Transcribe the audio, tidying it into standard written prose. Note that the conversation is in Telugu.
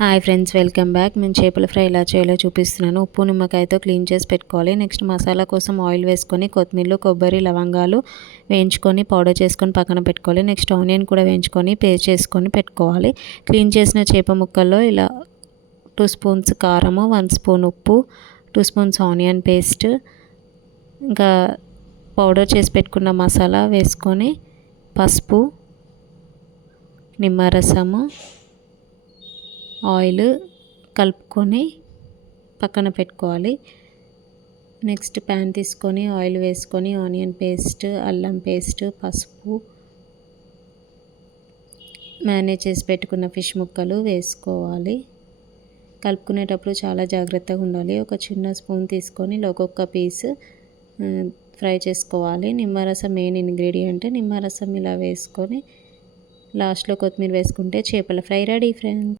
Hi friends, welcome back. నేను చేపల ఫ్రై ఎలా చేయాలో చూపిస్తున్నాను. ఉప్పు నిమ్మకాయతో క్లీన్ చేసి పెట్టుకోవాలి. నెక్స్ట్ మసాలా కోసం ఆయిల్ వేసుకొని కొత్తిమీర, కొబ్బరి, లవంగాలు వేయించుకొని పౌడర్ చేసుకొని పక్కన పెట్టుకోవాలి. నెక్స్ట్ ఆనియన్ కూడా వేయించుకొని పేస్ట్ చేసుకొని పెట్టుకోవాలి. క్లీన్ చేసిన చేప ముక్కల్లో ఇలా 2 స్పూన్స్ కారము, 1 స్పూన్ ఉప్పు, 2 స్పూన్స్ ఆనియన్ పేస్ట్, ఇంకా పౌడర్ చేసి పెట్టుకున్న మసాలా వేసుకొని పసుపు, నిమ్మరసము, ఆయిల్ కలుపుకొని పక్కన పెట్టుకోవాలి. నెక్స్ట్ ప్యాన్ తీసుకొని ఆయిల్ వేసుకొని ఆనియన్ పేస్ట్, అల్లం పేస్ట్, పసుపు, మ్యారినేట్ చేసి పెట్టుకున్న ఫిష్ ముక్కలు వేసుకోవాలి. కలుపుకునేటప్పుడు చాలా జాగ్రత్తగా ఉండాలి. ఒక చిన్న స్పూన్ తీసుకొని ఒక్కొక్క పీస్ ఫ్రై చేసుకోవాలి. నిమ్మరసం మెయిన్ ఇంగ్రీడియంట్. నిమ్మరసం ఇలా వేసుకొని లాస్ట్లో కొత్తిమీర వేసుకుంటే చేపల ఫ్రై రెడీ ఫ్రెండ్స్.